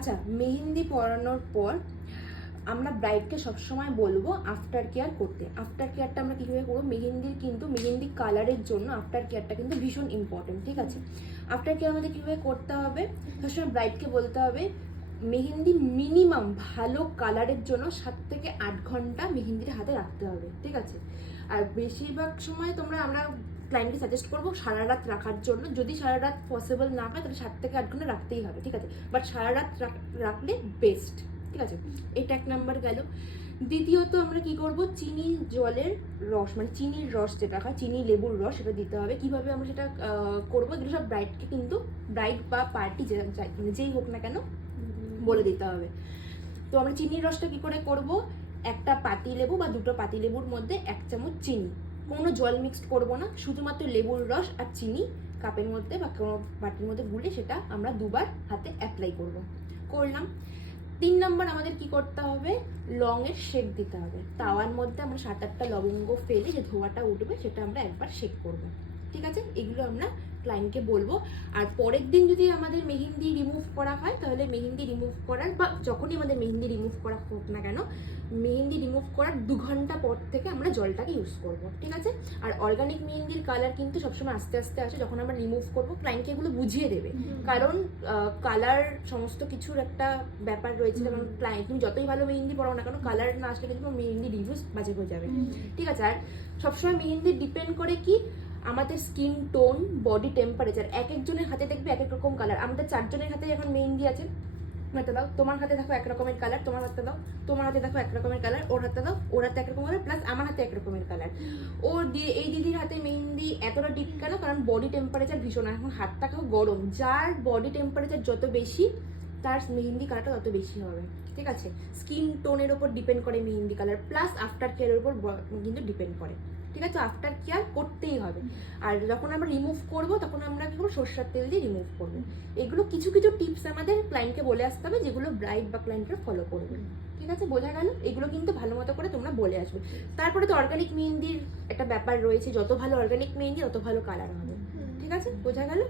আচ্ছা, মেহেন্দি পরানোর পর আমরা ব্রাইডকে সবসময় বলবো আফটার কেয়ার করতে। আফটার কেয়ারটা আমরা কীভাবে করবো? মেহেন্দি কালারের জন্য আফটার কেয়ারটা কিন্তু ভীষণ ইম্পর্টেন্ট, ঠিক আছে? আফটার কেয়ার আমাদের কীভাবে করতে হবে? সবসময় ব্রাইডকে বলতে হবে মেহেন্দি মিনিমাম ভালো কালারের জন্য 7 থেকে 8 ঘন্টা মেহেন্দির হাতে রাখতে হবে, ঠিক আছে? আর বেশিরভাগ সময় আমরা ক্লায়েন্টকে সাজেস্ট করবো সারা রাত রাখার জন্য। যদি সারা রাত পসিবল না হয় তাহলে 7 থেকে 8 ঘন্টা রাখতেই হবে, ঠিক আছে? বাট সারা রাত রাখলে বেস্ট, ঠিক আছে? এটা 1 নাম্বার গেল। দ্বিতীয়ত আমরা কি করব, চিনি জলের রস, মানে চিনির রস যেটা হয়, চিনি লেবুর রস, সেটা দিতে হবে। কিভাবে আমরা সেটা করবো, এগুলো সব ব্রাইডকে কিন্তু, ব্রাইড বা পার্টি যেই হোক না কেন বলে দিতে হবে। তো আমরা চিনির রসটা কি করে করব? একটা পাতি লেবু বা দুটো পাতি লেবুর মধ্যে 1 চামচ চিনি, কোনো জল মিক্সড করব না, শুধুমাত্র লেবুর রস আর চিনি কাপের মধ্যে বা কোনো বাটির মধ্যে গুলে সেটা আমরা 2বার হাতে অ্যাপ্লাই করলাম। 3 নম্বর আমাদের কি করতে হবে, লংয়ের শেক দিতে হবে। তাওয়ার মধ্যে আমরা 7-8টা লবঙ্গ ফেলে যে ধোঁয়াটা উঠবে সেটা আমরা একবার শেক করব, ঠিক আছে? এগুলো আমরা ক্লায়েন্টকে বলবো। আর পরের দিন যদি আমাদের মেহেন্দি রিমুভ করা হয়, তাহলে মেহেন্দি রিমুভ করার বা যখনই আমাদের মেহেন্দি রিমুভ করা হোক না কেন, মেহেন্দি রিমুভ করার 2 ঘন্টা পর থেকে আমরা জলটাকে ইউজ করব, ঠিক আছে? আর অর্গানিক মেহেন্দির কালার কিন্তু সবসময় আস্তে আস্তে আসে। যখন আমরা রিমুভ করবো ক্লায়েন্টকে এগুলো বুঝিয়ে দেবে, কারণ কালার সমস্ত কিছুর একটা ব্যাপার রয়েছে। যেমন ক্লায়েন্ট, তুমি যতই ভালো মেহেন্দি পড়াও না কেন, কালার না আসলে কিন্তু মেহেন্দি রিভিউজ বাজে হয়ে যাবে, ঠিক আছে? আর সবসময় মেহেন্দি ডিপেন্ড করে কি আমাদের স্কিন টোন, বডি টেম্পারেচার। এক একজনের হাতে দেখবে এক এক রকম কালার। আমাদের 4 জনের হাতে এখন মেহেন্দি আছে, হাতে দাও, তোমার হাতে দেখো 1 রকমের কালার, তোমার হাতে দাও, তোমার হাতে দেখো 1 রকমের কালার, ওর হাতে দাও, ওর হাতে 1 রকম কালার, প্লাস আমার হাতে 1 রকমের কালার। এই দিদির হাতে মেহেন্দি এতটা ডিপ কেন? কারণ বডি টেম্পারেচার ভীষণ, এখন হাতটা কেউ গরম, যার বডি টেম্পারেচার যত বেশি তার মেহেন্দি কালারটা তত বেশি হবে, ঠিক আছে? স্কিন টোনের ওপর ডিপেন্ড করে মেহেন্দি কালার, প্লাস আফটার কেয়ারের উপর কিন্তু ডিপেন্ড করে, ঠিক আছে? আফটার কেয়ার করতেই হবে। আর যখন আমরা রিমুভ করব তখন আমরা কি করবো, সরষের তেল দিয়ে রিমুভ করবো। এগুলো কিছু কিছু টিপস আমাদের ক্লায়েন্টকে বলে আসতে হবে, যেগুলো ব্রাইড বা ক্লায়েন্টরা ফলো করবে, ঠিক আছে? বোঝা গেল? এগুলো কিন্তু ভালো মতো করে তোমরা বলে আসবে। তারপরে তো অর্গানিক মেহেন্দির একটা ব্যাপার রয়েছে, যত ভালো অর্গানিক মেহেন্দি তত ভালো কালার হবে, ঠিক আছে? বোঝা গেল?